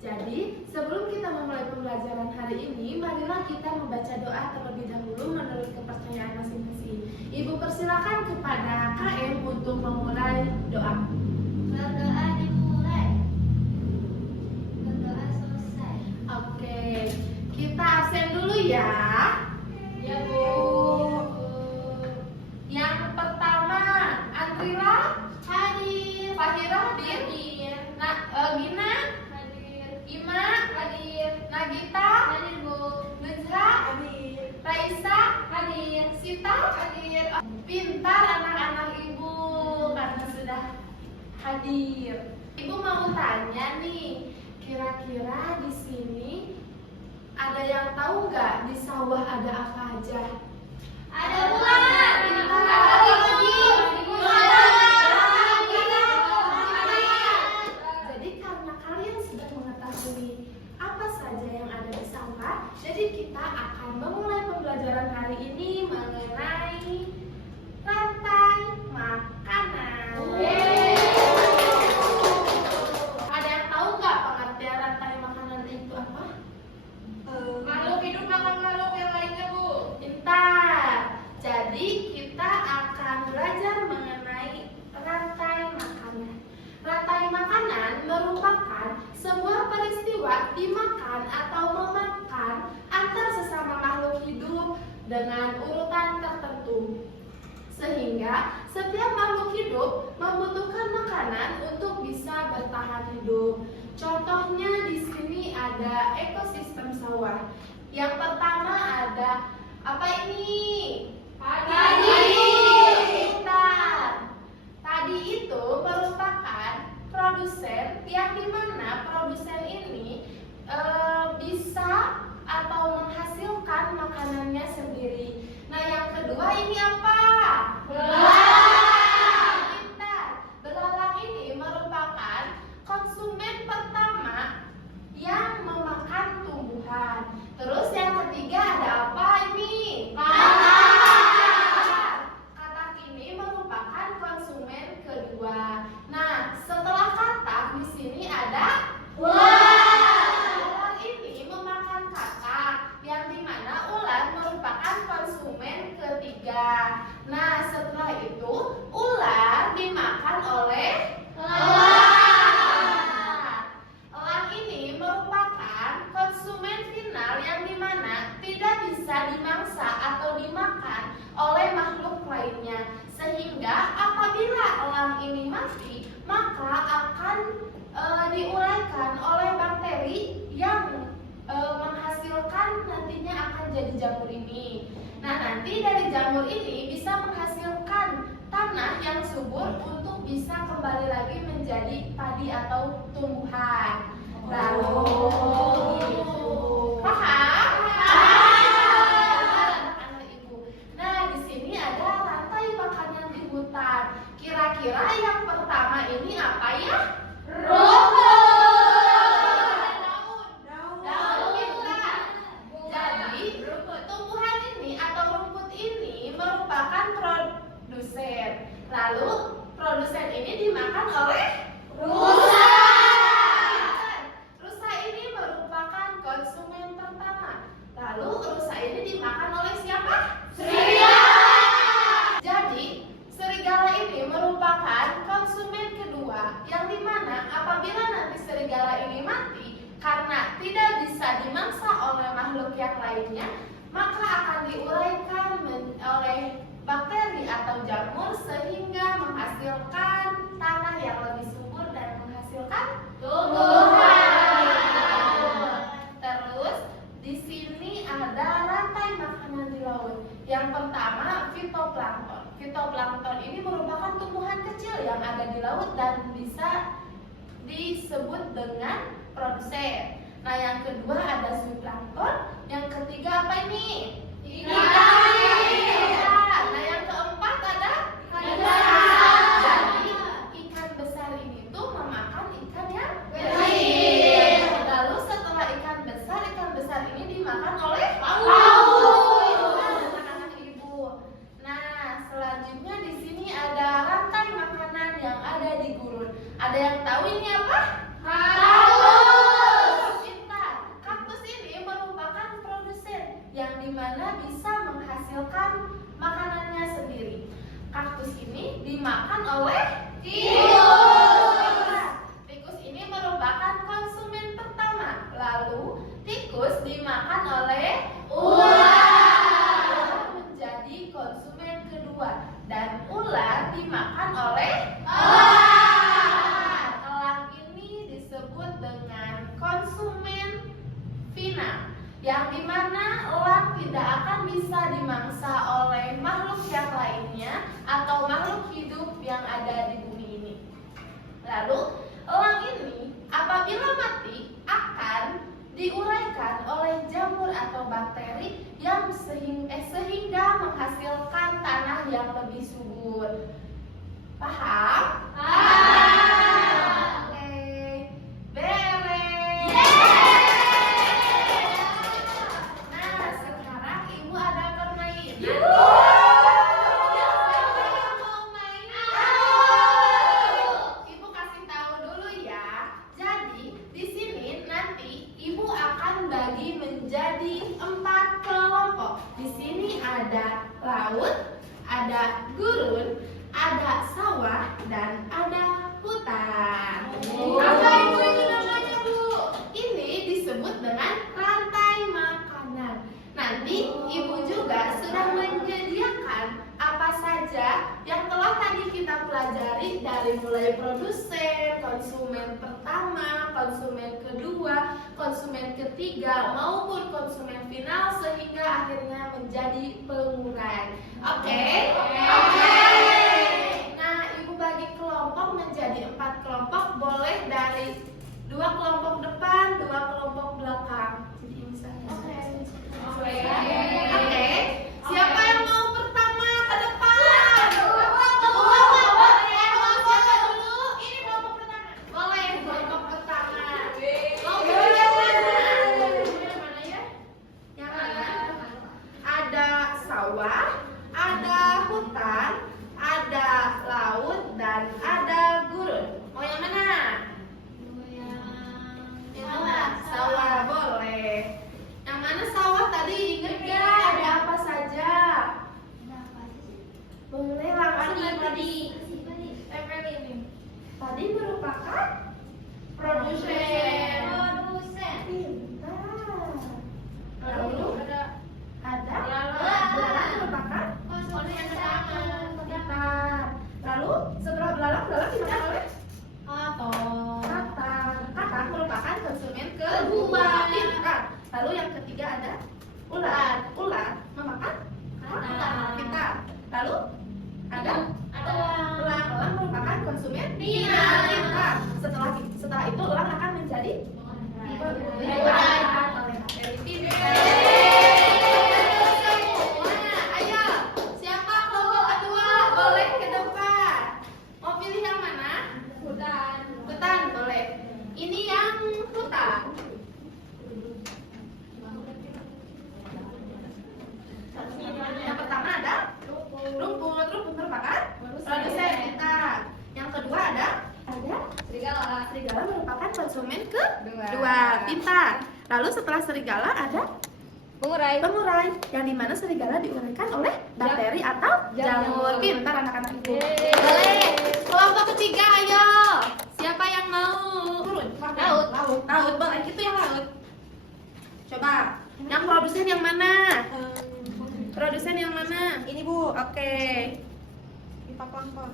Jadi, sebelum kita memulai pembelajaran hari ini, marilah kita membaca doa terlebih dahulu menurut kepercayaan masing-masing. Ibu persilakan kepada KM untuk memulai doa. Berdoa dimulai, berdoa selesai. Oke, kita absen dulu ya. Ya Bu. Yang pertama, Andrila Hadir. Fahira hadir. Hadir. Gina Hadir. Ima Hadir. Nagita Hadir Bu. Nujra Hadir. Raisa Hadir. Sita Hadir. Pintar anak-anak ibu karena sudah hadir. Ibu mau tanya nih, kira-kira di sini ada yang tahu nggak di sawah ada apa aja? Ada ular. Jadi karena kalian sudah mengetahui apa saja yang ada di sawah, jadi kita akan memulai pembelajaran hari ini mengenai rantai makanan. Ada yang tahu nggak pengertian rantai makanan itu apa? Makhluk hidup makan makhluk yang lainnya Bu. Pintar. Jadi kita akan belajar mengenai rantai makanan. Rantai makanan merupakan sebuah peristiwa dimakan atau memakan antar sesama makhluk hidup dengan urutan tertentu. Sehingga setiap makhluk hidup membutuhkan makanan untuk bisa bertahan hidup. Contohnya di sini ada ekosistem sawah. Yang pertama ada apa ini? Tadi itu merupakan produsen yang dimana produsen ini bisa atau menghasilkan makanannya sendiri. Nah, yang kedua ini apa? Pintar. Belalang ini merupakan konsumen pertama yang memakan tumbuhan. Terus yang ketiga ada apa ini? Katak ini merupakan konsumen kedua. Nah, setelah katak di sini ada ular ini memakan katak, yang dimana ular merupakan konsumen ketiga. Nah, setelah itu ular dimakan oleh elang ini merupakan konsumen final yang dimana tidak bisa dimangsa atau dimakan oleh makhluk lainnya. Sehingga apabila elang ini mati, maka akan diuraikan oleh bakteri yang menghasilkan nantinya akan jadi jamur ini. Nah, nanti dari jamur ini bisa menghasilkan tanah yang subur untuk bisa kembali lagi menjadi padi atau tumbuhan. Lalu paham? Anak-anak ibu. Nah, di sini ada rantai makanan di hutan. Kira-kira yang pertama ini apa ya? Daun kita. Jadi, tumbuhan ini atau rumput ini merupakan produsen. Lalu, produsen ini dimakan oleh rusa. Rusa ini merupakan konsumen pertama. Lalu, rusa ini dimakan oleh siapa? Serigala. Jadi, serigala ini merupakan konsumen kedua, yang dimana apabila nanti serigala ini mati karena tidak bisa dimangsa oleh makhluk yang lainnya, maka akan diuraikan oleh bakteri atau jamur sehingga menghasilkan tanah yang lebih subur dan menghasilkan bisa disebut dengan produsen. Nah, yang kedua ada zooplankton, yang ketiga apa ini? Ikan. Nah, yang keempat ada ikan besar. Jadi ikan besar ini tuh memakan ikan yang kecil. Lalu setelah ikan besar ini dimakan oleh paus. Anak-anak ibu. Nah, selanjutnya di sini ada rantai makanan yang ada di gurun. Ada yang tahu ini apa? Kaktus. Pintar. Kaktus ini merupakan produsen yang dimana bisa menghasilkan makanannya sendiri. Kaktus ini dimakan oleh tikus. Tikus ini merupakan konsumen pertama. Lalu tikus dimakan oleh ular. Menjadi konsumen kedua. Dan ular dimakan oleh elang. Elang ini disebut dengan konsumen final, yang dimana elang tidak akan bisa dimangsa oleh makhluk yang lainnya atau makhluk hidup yang ada di bumi ini. Lalu elang ini apabila mati akan diuraikan oleh jamur atau bakteri yang sehingga menghasilkan tanah yang lebih subur. Paham? Oke. Beres. Nah, sekarang ibu ada permainan. Siapa yang mau main? Ibu kasih tahu dulu ya. Jadi di sini nanti ibu akan bagi menjadi 4 kelompok. Di sini ada laut, ada gurun, ada sawah, dan ada hutan. Apa itu namanya, Bu? Ini disebut dengan rantai makanan. Nanti ibu juga sudah menyediakan apa saja yang telah tadi kita pelajari, dari mulai produsen, konsumen pertama, konsumen kedua, konsumen ketiga, maupun konsumen final, sehingga akhirnya menjadi pengurai. Oke? Nah, ibu bagi kelompok menjadi 4 kelompok, boleh dari 2 kelompok depan, 2 kelompok belakang. Jadi misalnya. Oke. Siapa yang mau pertama ke depan? Siapa dulu? Ini kelompok pertama. Boleh, kelompok pertama. Kelompok yang mana? Yang mana ya? Yang mana? Ada sawah, ada hutan, ada laut, dan ada gurun. Mau yang mana? Yang mana? Sawah, boleh. Yang mana sawah tadi? Ingat gak? Ada apa saja? Boleh langsung tadi. Tadi merupakan produsen. Pintar. Lalu ada belalang merupakan konsumen pertama. Pintar. Lalu setelah belalang dimakan oleh katak merupakan konsumen kedua. Pintar. Lalu yang ketiga ada ular memakan katak. Pintar. Lalu ada elang merupakan konsumen final. Pintar. Setelah itu elang akan menjadi diuraikan oleh bakteri. Pintar. Ayo, siapa kelompok kedua? Boleh ke depan. Mau pilih yang mana? Hutan, boleh. Ini yang hutan. Yang pertama ada rumput merupakan produsen kita. Yang kedua ada serigala merupakan konsumen kedua. Pintar. Lalu setelah serigala ada pengurai, yang dimana serigala diuraikan oleh bakteri atau jamur. Pintar anak-anak ibu. Boleh. Kelompok ketiga, ayo. Siapa yang mau? Laut, boleh. Itu yang laut. Coba. Yang produsen yang mana? Produsen yang mana? Ini, Bu. Oke. Pipa plankton.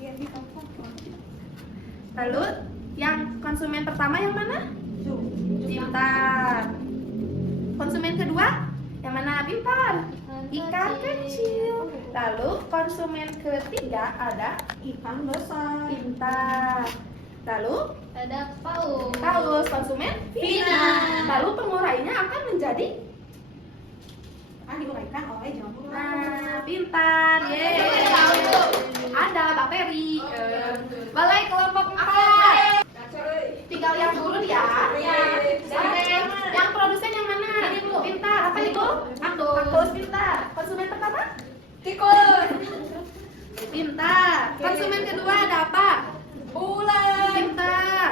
Iya, pipa plankton. Lalu yang konsumen pertama yang mana? Pintar. Konsumen kedua yang mana? Pintar. ikan kecil. Lalu konsumen ketiga ada Ikan besar. pintar. Lalu Ada paus. paus, konsumen Fina. Lalu pengurainya akan menjadi Diuraikan oleh jamur. pintar. Yeay. Ada bakteri. Balai kelompok 4. Tinggal yang dulu ya. Oke. Yang produsen yang mana? Pintar. Apa itu? Paus pintar. Konsumen pertama? Tikus. Pintar. Konsumen kedua ada apa? Ular. Pintar.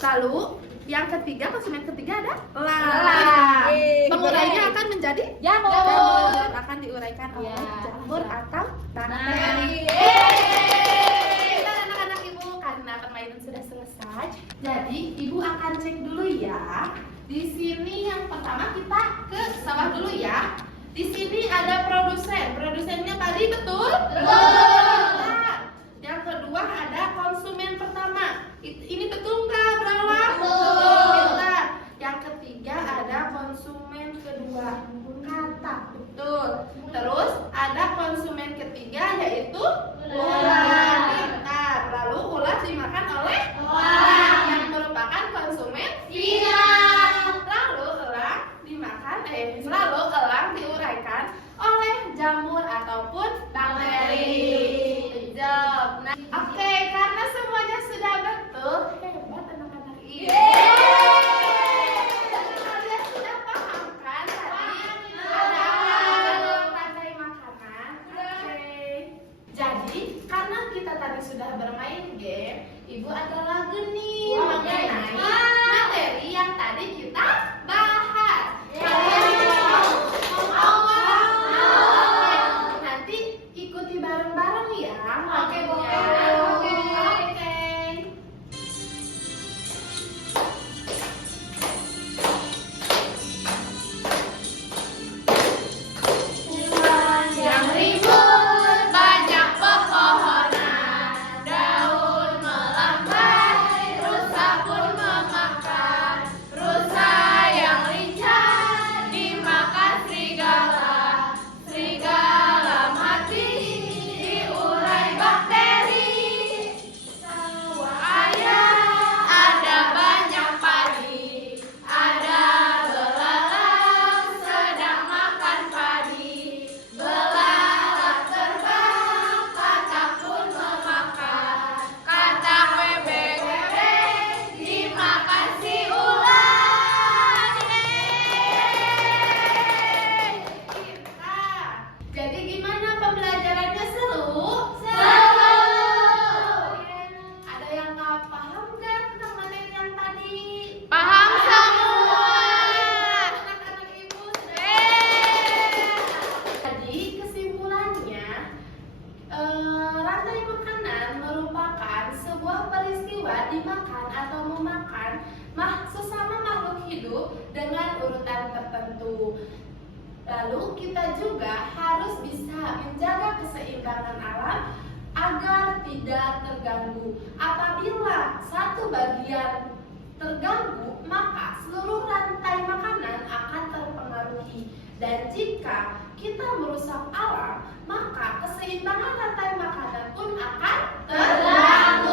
Lalu yang ketiga, konsumen ketiga ada Elang. Pengurainya akan menjadi Jamur. akan diuraikan oleh Ya. jamur atau bakteri. Bakteri. Pintar anak-anak ibu, karena permainan sudah selesai. Jadi ibu akan cek dulu ya. Di sini yang pertama kita ke sawah dulu ya. Di sini ada produsen. Produsennya tadi betul? Betul. Yang kedua ada konsumen pertama. Ini betul nggak, Brawa? Betul. Pintar. Yang ketiga ada konsumen kedua. Kata betul. Terus ada konsumen ketiga yaitu ular. Pintar. Lalu ular dimakan oleh Elang. yang merupakan konsumen Fina. Lalu elang diuraikan oleh jamur ataupun bakteri. Good job. Nah, oke, karena semuanya sudah betul, hebat anak-anak ini. Kalian sudah paham kan tadi ada apa dalam rantai makanan? Oke. Jadi, karena kita tadi sudah bermain game, Ibu ada lagu nih mengenai materi yang tadi kita bahas. Kalian mau? Nanti ikuti bareng-bareng ya. Oke, Bu. Oke. Yang ribut banyak pepohonan, daun melambai, rusa pun memakan. Rusa yang lincah dimakan serigala, serigala mati diurai bakteri. Sawah ayah ada banyak padi, ada belalang sedang makan padi. Belalang terbang, katak pun memakan. Katak bebek-bebek dimakan si ular. Jadi gimana pembelajarannya, seru? Seru. Ada yang nggak paham nggak tentang materi yang tadi? Paham semua. Anak-anak ibu. Jadi kesimpulannya, rantai makanan merupakan sebuah peristiwa dimakan atau memakan sesama makhluk hidup dengan urutan tertentu. Lalu kita juga harus bisa menjaga keseimbangan alam agar tidak terganggu. Apabila satu bagian terganggu, maka seluruh rantai makanan akan terpengaruhi. Dan jika kita merusak alam, maka keseimbangan rantai makanan pun akan terganggu.